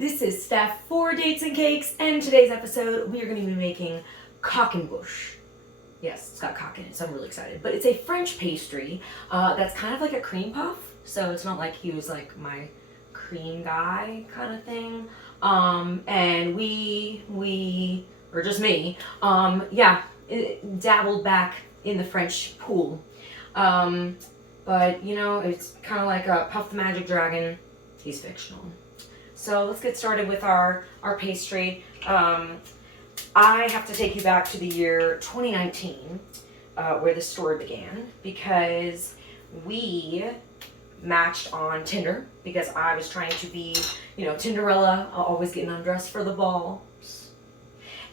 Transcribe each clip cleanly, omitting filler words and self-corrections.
this is Steph for Dates and Cakes, and today's episode we are going to be making Croque-mbouche. Yes, it's got cock in it, so I'm really excited. But it's a French pastry that's kind of like a cream puff, so it's not like he was like my cream guy kind of thing. And we, or just me, dabbled back in the French pool. But you know, it's kind of like a Puff the Magic Dragon. He's fictional. So let's get started with our pastry. I have to take you back to the year 2019, where this story began, because we matched on Tinder because I was trying to be, Tinderella, always getting undressed for the balls.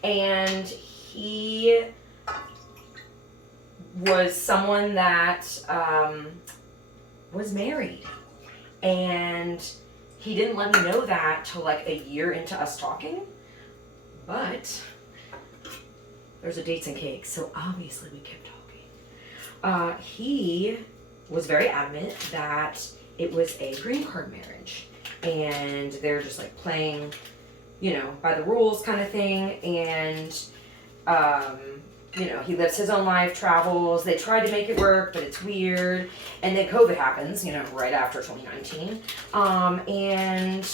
And he was someone that was married. And he didn't let me know that till like a year into us talking. But there's a Dates and Cakes, so obviously we kept talking. He was very adamant that it was a green card marriage. And they're just like playing, by the rules kind of thing. And, he lives his own life, travels. They tried to make it work, but it's weird. And then COVID happens, right after 2019. And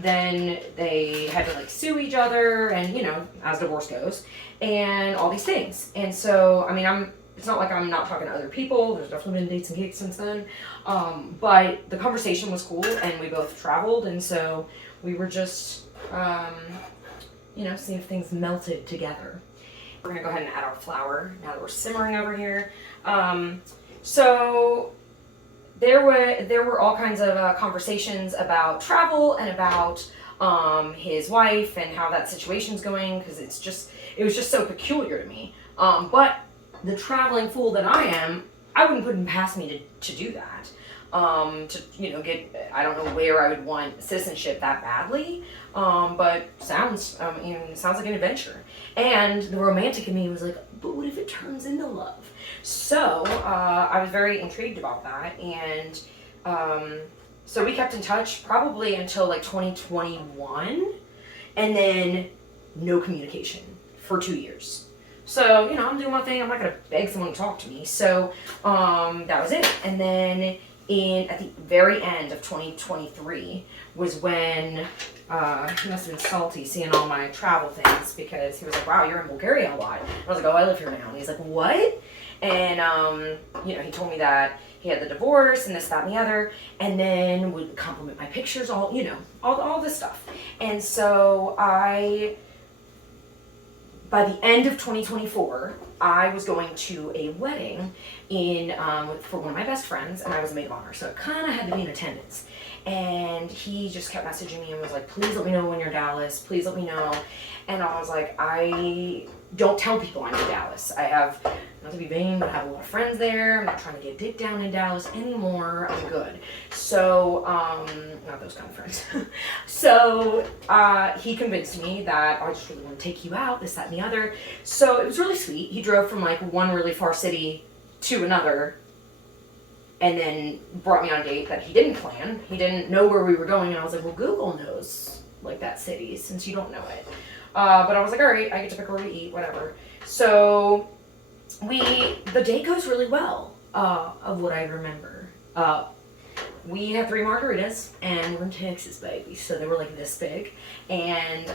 then they had to like sue each other and, as divorce goes, and all these things. And so, it's not like I'm not talking to other people. There's definitely been Dates and Cakes since then. But the conversation was cool, and we both traveled. And so we were just, seeing if things melted together. We're gonna go ahead and add our flour now that we're simmering over here. So there were all kinds of conversations about travel and about his wife and how that situation's going, because it was just so peculiar to me. But the traveling fool that I am, I wouldn't put it past me to do that. I don't know where I would want citizenship that badly, but sounds like an adventure. And the romantic in me was like, but what if it turns into love? So I was very intrigued about that, and so we kept in touch probably until like 2021, and then no communication for 2 years. So, I'm doing my thing. I'm not going to beg someone to talk to me. So that was it. And then at the very end of 2023 was when he must have been salty seeing all my travel things, because he was like, wow, you're in Bulgaria a lot. And I was like, oh, I live here now. And he's like, what? And, he told me that he had the divorce and this, that, and the other, and then would compliment my pictures, all this stuff. And so by the end of 2024, I was going to a wedding for one of my best friends, and I was a maid of honor, so it kind of had to be in attendance. And he just kept messaging me and was like, please let me know when you're in Dallas, please let me know. And I was like, I don't tell people I'm in Dallas. I have, not to be vain, but I have a lot of friends there. I'm not trying to get dick down in Dallas anymore. I'm good. So, not those kind of friends. So, he convinced me that I just really want to take you out, this, that, and the other. So it was really sweet. He drove from like one really far city to another, and then brought me on a date that he didn't plan. He didn't know where we were going, and I was like, well, Google knows like that city since you don't know it. But I was like, all right, I get to pick where we eat, whatever. So the date goes really well, of what I remember. We had 3 margaritas, and we're in Texas, baby, so they were like this big. And,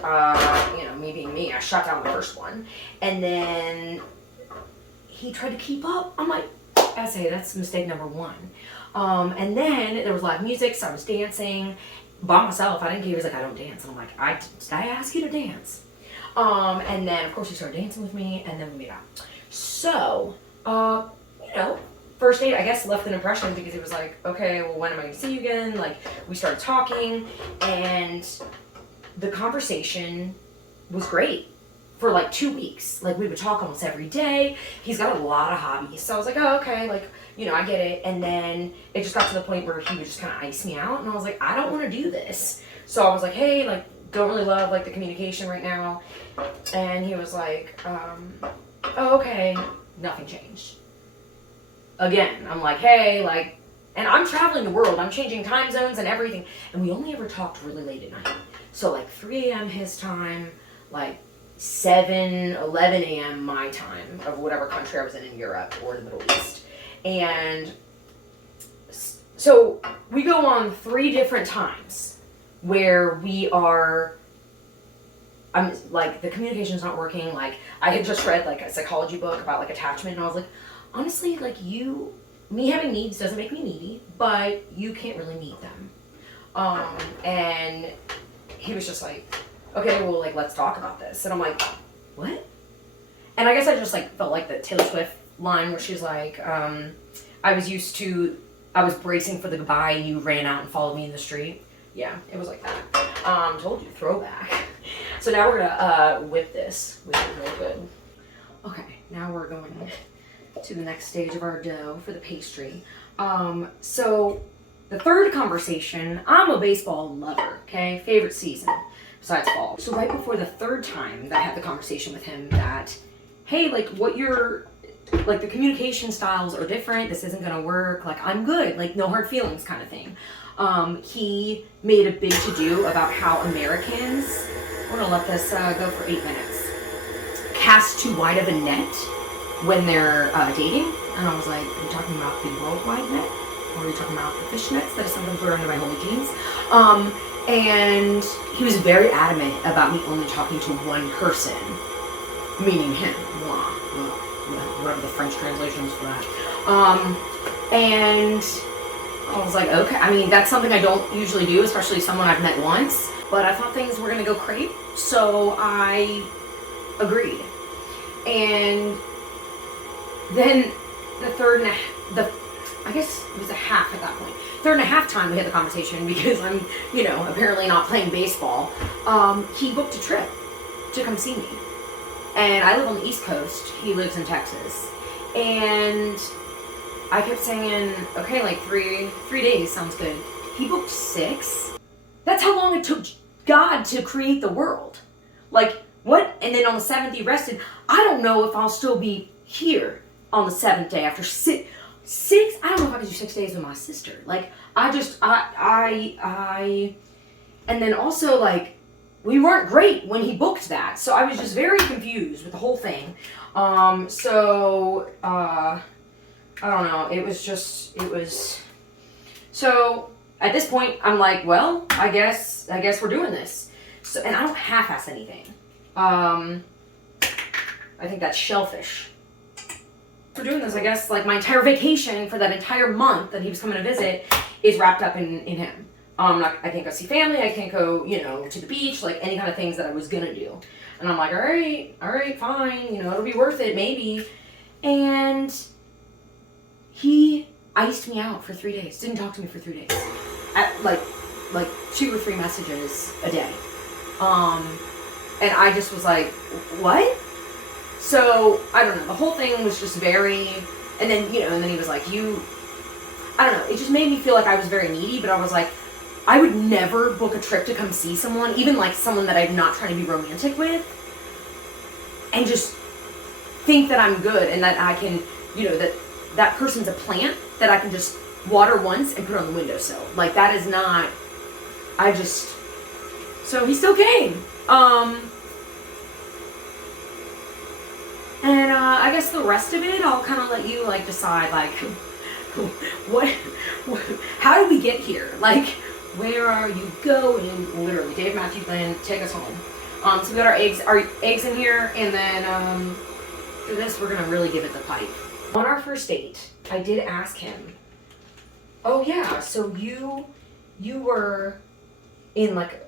me being me, I shot down the first one. And then he tried to keep up. I'm like, I say that's mistake number 1. And then there was live music, so I was dancing by myself. I didn't care. He was like, I don't dance. And I'm like, did I ask you to dance? And then, of course, he started dancing with me, and then we made out. So, first date, I guess, left an impression, because he was like, okay, well, when am I going to see you again? Like, we started talking, and the conversation was great for like 2 weeks. Like, we would talk almost every day. He's got a lot of hobbies. So I was like, oh, okay, like, I get it. And then it just got to the point where he would just kind of ice me out, and I was like, I don't want to do this. So I was like, hey, like, don't really love like the communication right now. And he was like, oh, okay. Nothing changed. Again, I'm like, hey, like, And I'm traveling the world. I'm changing time zones and everything. And we only ever talked really late at night. So like 3 a.m. his time, like 7, 11 a.m. my time of whatever country I was in Europe or the Middle East. And so we go on 3 different times where we are, I'm like, the communication's not working. Like, I had just read like a psychology book about like attachment, and I was like, honestly, like me having needs doesn't make me needy, but you can't really meet them. And he was just like, okay, well, like, let's talk about this. And I'm like, what? And I guess I just like felt like the Taylor Swift line where she's like, I was bracing for the goodbye, and you ran out and followed me in the street. Yeah, it was like that. Told you, throwback. So now we're gonna whip this. Whip it real good. Okay, now we're going to the next stage of our dough for the pastry. So the third conversation, I'm a baseball lover, okay? Favorite season besides fall. So right before the third time that I had the conversation with him that, hey, like like the communication styles are different, this isn't gonna work, like I'm good, like no hard feelings kind of thing. He made a big to-do about how Americans, we're gonna let this go for 8 minutes, cast too wide of a net when they're dating. And I was like, are you talking about the worldwide net? Or are you talking about the fish nets that is something put under my holy jeans? And he was very adamant about me only talking to one person, meaning him. Whatever the French translation is for that. And I was like, okay. I mean, that's something I don't usually do, especially someone I've met once. But I thought things were gonna go crepe, so I agreed. And then I guess it was a half at that point. Third and a half time we had the conversation because I'm, apparently not playing baseball. He booked a trip to come see me. And I live on the East Coast. He lives in Texas. And I kept saying, okay, like 3 days sounds good. He booked 6. That's how long it took God to create the world. Like, what? And then on the 7th he rested. I don't know if I'll still be here on the 7th day after 6. I don't know if I could do 6 days with my sister. Like, and then also, like, we weren't great when he booked that. So I was just very confused with the whole thing. I don't know. It was, so at this point I'm like, well, I guess we're doing this. So, and I don't half-ass anything. I think that's shellfish. For doing this, I guess, like my entire vacation for that entire month that he was coming to visit is wrapped up in him. I can't go see family, I can't go, to the beach, like any kind of things that I was gonna do. And I'm like, all right, fine, it'll be worth it, maybe. And he iced me out for 3 days, didn't talk to me for 3 days. Like 2 or 3 messages a day. And I just was like, what? So, I don't know, the whole thing was just very, and then, and then he was like, I don't know, it just made me feel like I was very needy, but I was like, I would never book a trip to come see someone, even like someone that I'm not trying to be romantic with, and just think that I'm good and that I can, that person's a plant that I can just water once and put on the windowsill. Like, that is not, so he still came. And I guess the rest of it, I'll kind of let you like decide, like, how did we get here? Like, where are you going? Literally, Dave Matthews Band, take us home. So we got our eggs in here, and then for this, we're gonna really give it the pipe. On our first date, I did ask him, oh yeah, so you were in like,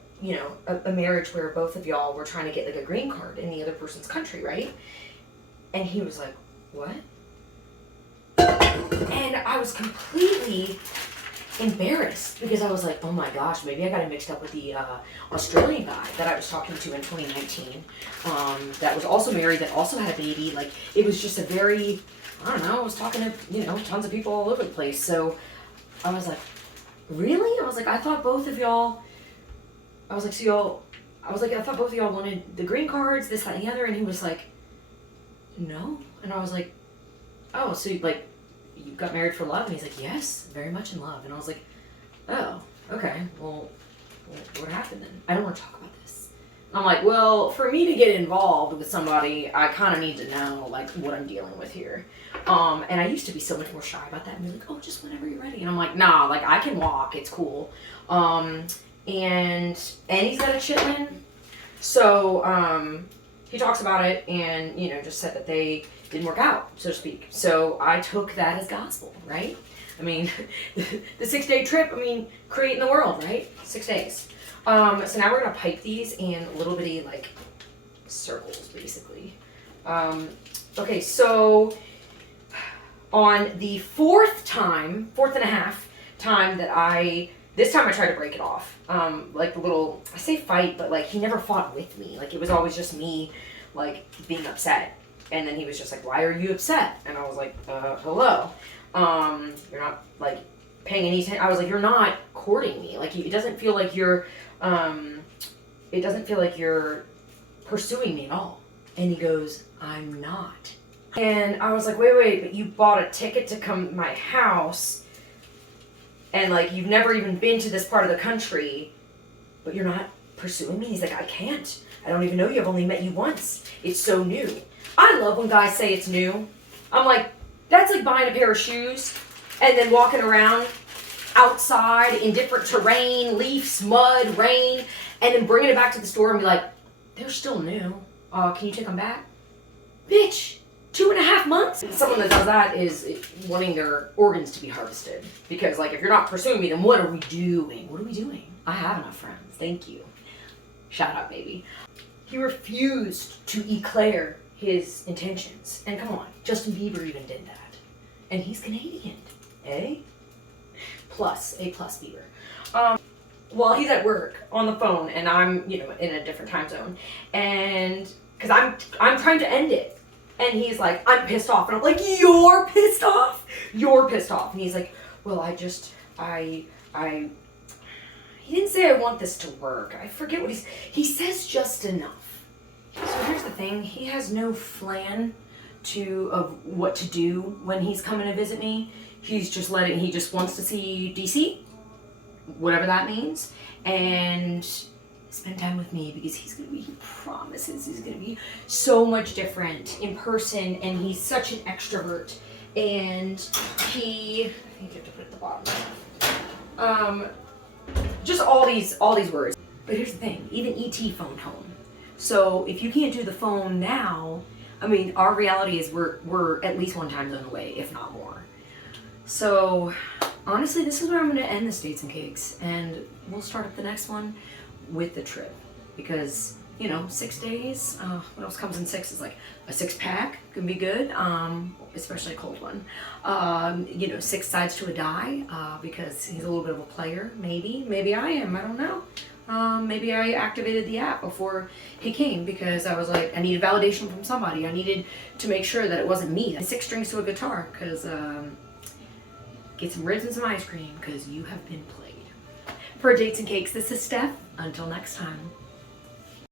a marriage where both of y'all were trying to get like a green card in the other person's country, right? And he was like, what? And I was completely embarrassed because I was like, oh my gosh, maybe I got it mixed up with the Australian guy that I was talking to in 2019 that was also married, that also had a baby. Like, it was just a very, I don't know, I was talking to, tons of people all over the place. So I was like, really? I was like, I thought both of y'all, I thought both of y'all wanted the green cards, this, that, and the other. And he was like, no. And I was like, oh, so you got married for love? And he's like, yes, very much in love. And I was like, oh, okay, well, what happened then? I don't want to talk about this. I'm like, well, for me to get involved with somebody, I kind of need to know, like, what I'm dealing with here. And I used to be so much more shy about that. And be like, oh, just whenever you're ready. And I'm like, nah, like, I can walk. It's cool. And he's got a chitlin. So, he talks about it and, you know, just said that they didn't work out, so to speak. So I took that as gospel, right? I mean, the 6-day trip, I mean, creating the world, right? 6 days. So now we're gonna pipe these in little bitty, like, circles, basically. Okay, so on the fourth and a half time that this time I tried to break it off. Like the little, I say fight, but like he never fought with me. Like it was always just me, like being upset. And then he was just like, why are you upset? And I was like, hello. You're not like paying any attention. I was like, you're not courting me. Like it doesn't feel like you're pursuing me at all. And he goes, I'm not. And I was like, wait, but you bought a ticket to come to my house. And like, you've never even been to this part of the country, but you're not pursuing me? He's like, I can't. I don't even know you. I've only met you once. It's so new. I love when guys say it's new. I'm like, that's like buying a pair of shoes and then walking around outside in different terrain, leaves, mud, rain, and then bringing it back to the store and be like, they're still new. Can you take them back? Bitch, 2.5 months? Someone that does that is wanting their organs to be harvested. Because, like, if you're not pursuing me, then what are we doing? What are we doing? I have enough friends. Thank you. Shout out, baby. He refused to eclaire his intentions. And come on, Justin Bieber even did that. And he's Canadian. Eh? Plus, A plus Bieber. While he's at work on the phone and I'm, you know, in a different time zone. And, because I'm trying to end it. And he's like, I'm pissed off. And I'm like, you're pissed off? You're pissed off. And he's like, well, he didn't say I want this to work. I forget what he says just enough. So here's the thing. He has no plan of what to do when he's coming to visit me. He just wants to see DC, whatever that means, and spend time with me because he promises he's gonna be so much different in person, and he's such an extrovert, and I think you have to put it at the bottom. Just all these words. But here's the thing, even ET phoned home. So if you can't do the phone now, I mean, our reality is we're at least one time zone away, if not more. So honestly, this is where I'm gonna end this Dates and Cakes, and we'll start up the next one with the trip, because, you know, 6 days, what else comes in 6 is like a 6-pack can be good, especially a cold one. You know, 6 sides to a die, because he's a little bit of a player. Maybe I am, I don't know. Maybe I activated the app before he came because I was like, I needed validation from somebody. I needed to make sure that it wasn't me. 6 strings to a guitar, because get some ribs and some ice cream, because you have been played. For Dates and Cakes, this is Steph. Until next time.